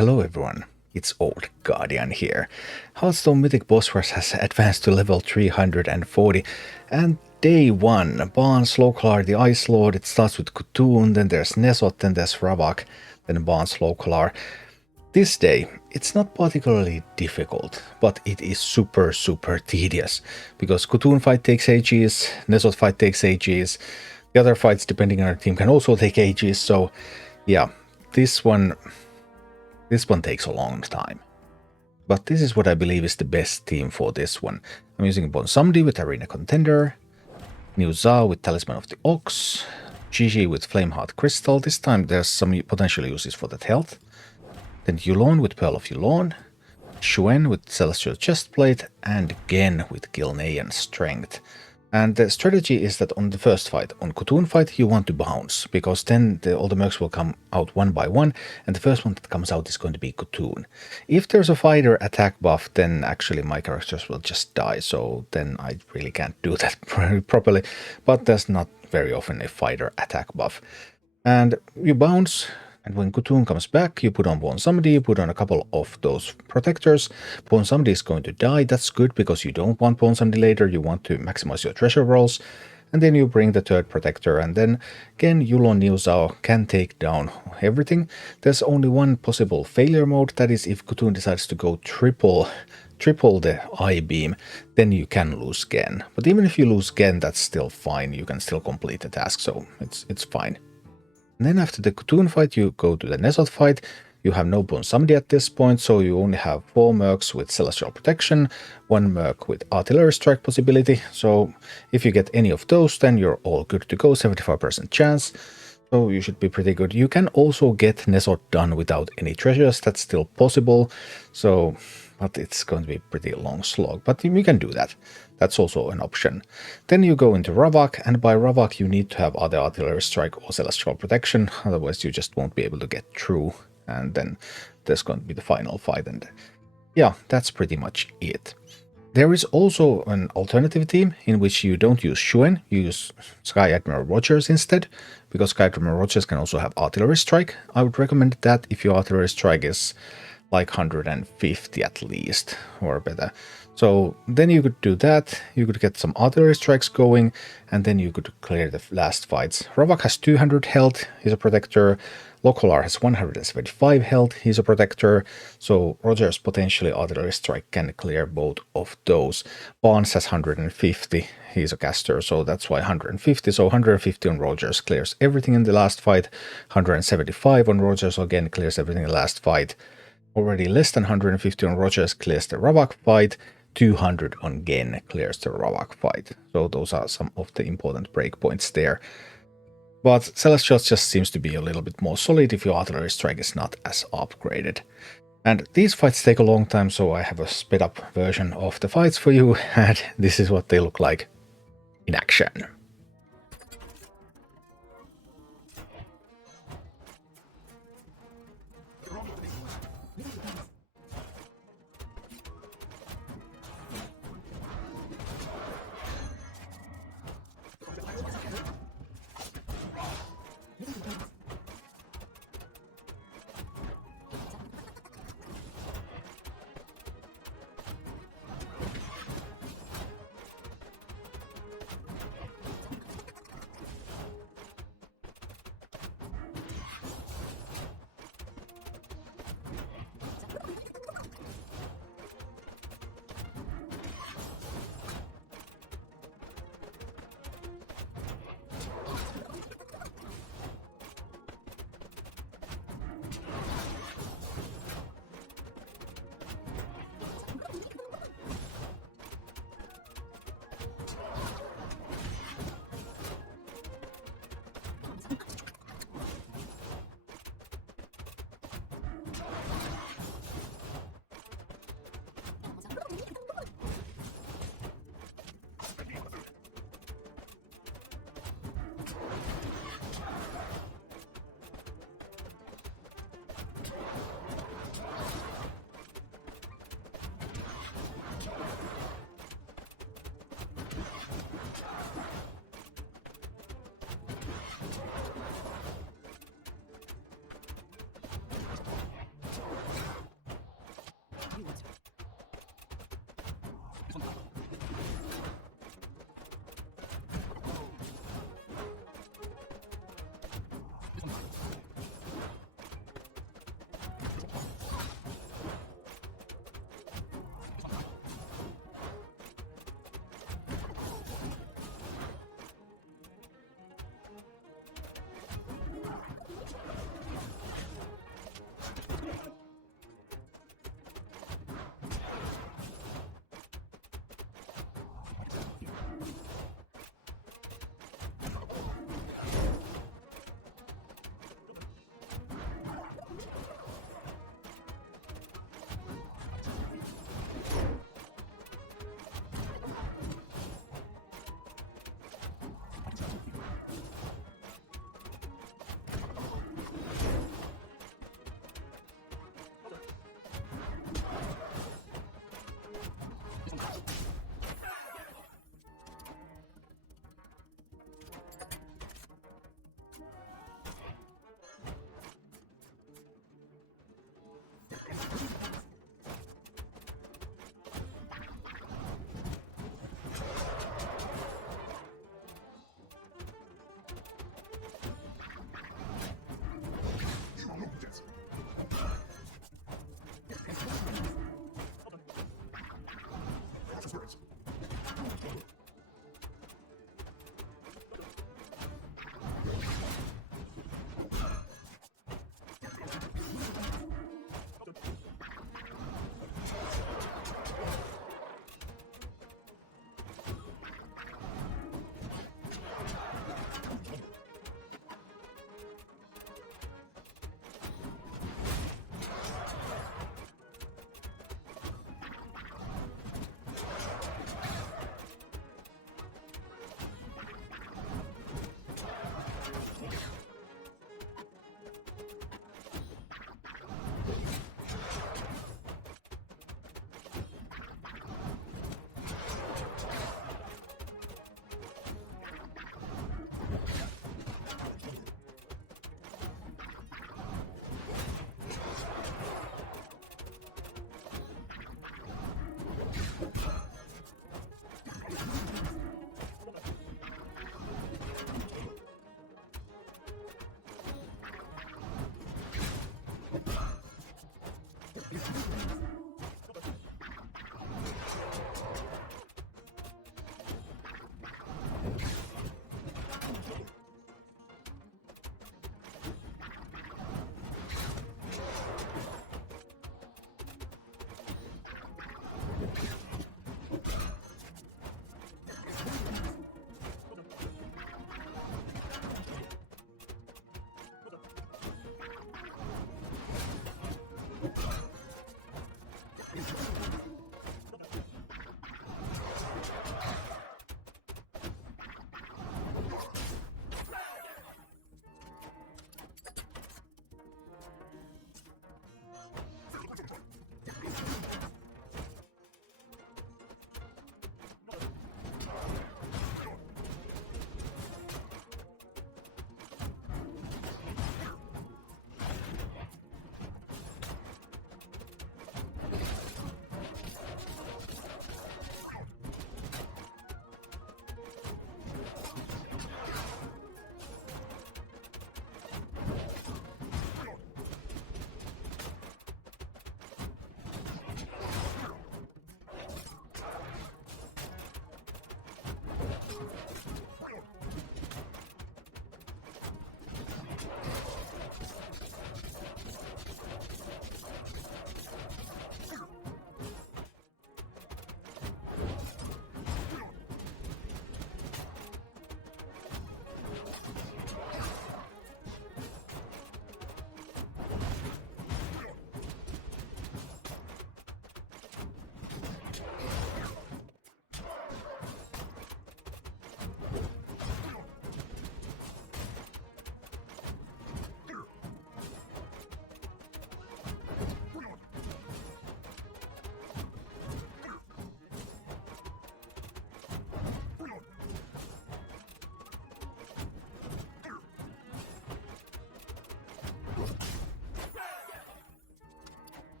Hello everyone, it's Old Guardian here. Hearthstone Mythic boss rush has advanced to level 340 and day 1, Barnes, Lokholar, the Ice Lord. It starts with Khotun, then there's Nesot, then there's Ravak, then Barnes, Lokholar. This day, it's not particularly difficult, but it is super tedious, because Khotun fight takes ages, Nesot fight takes ages, the other fights depending on your team can also take ages, so yeah, this one takes a long time. But this is what I believe is the best team for this one. I'm using Bwonsamdi with Arena Contender, Niuzao with Talisman of the Ox, Gigi with Flameheart Crystal. This time there's some potential uses for that health. Then Yulon with Pearl of Yulon, Xuen with Celestial Chestplate, and Genn with Gilnean Strength. And the strategy is that on the first fight, on Khotun fight, you want to bounce, because then all the mercs will come out one by one, and the first one that comes out is going to be Khotun. If there's a fighter attack buff, then actually my characters will just die, so then I really can't do that properly, but there's not very often a fighter attack buff. And you bounce, and when Khotun comes back, you put on Bwonsamdi, you put on a couple of those protectors. Bwonsamdi is going to die. That's good, because you don't want Bwonsamdi later. You want to maximize your treasure rolls. And then you bring the third protector, and then again, Yulon Niuzao can take down everything. There's only one possible failure mode. That is if Khotun decides to go triple the I-beam, then you can lose Genn. But even if you lose Genn, that's still fine. You can still complete the task, so it's fine. And then after the Khotun fight, you go to the Nesot fight. You have no Bwonsamdi at this point, so you only have 4 mercs with Celestial Protection, 1 merc with Artillery Strike possibility. So if you get any of those, then you're all good to go, 75% chance. So you should be pretty good. You can also get Nesot done without any treasures. That's still possible. So, but it's going to be a pretty long slog. But we can do that. That's also an option. Then you go into Ravak, and by Ravak you need to have either Artillery Strike or Celestial Protection, otherwise you just won't be able to get through, and then there's going to be the final fight, and yeah, that's pretty much it. There is also an alternative team in which you don't use Xuen, you use Sky Admiral Rogers instead, because Sky Admiral Rogers can also have Artillery Strike. I would recommend that if your Artillery Strike is like 150 at least, or better. So then you could do that, you could get some artillery strikes going, and then you could clear the last fights. Ravak has 200 health, he's a protector. Lokholar has 175 health, he's a protector. So Rogers potentially artillery strike can clear both of those. Barnes has 150, he's a caster, so that's why 150. So 150 on Rogers clears everything in the last fight. 175 on Rogers again clears everything in the last fight. Already less than 150 on Rogers clears the Ravak fight. 200 on Genn clears the Ravak fight. So those are some of the important breakpoints there. But Celestials just seems to be a little bit more solid if your Artillery Strike is not as upgraded. And these fights take a long time, so I have a sped up version of the fights for you, and this is what they look like in action.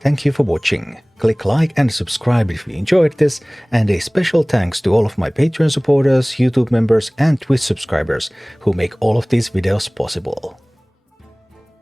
Thank you for watching. Click like and subscribe if you enjoyed this, and a special thanks to all of my Patreon supporters, YouTube members and Twitch subscribers who make all of these videos possible.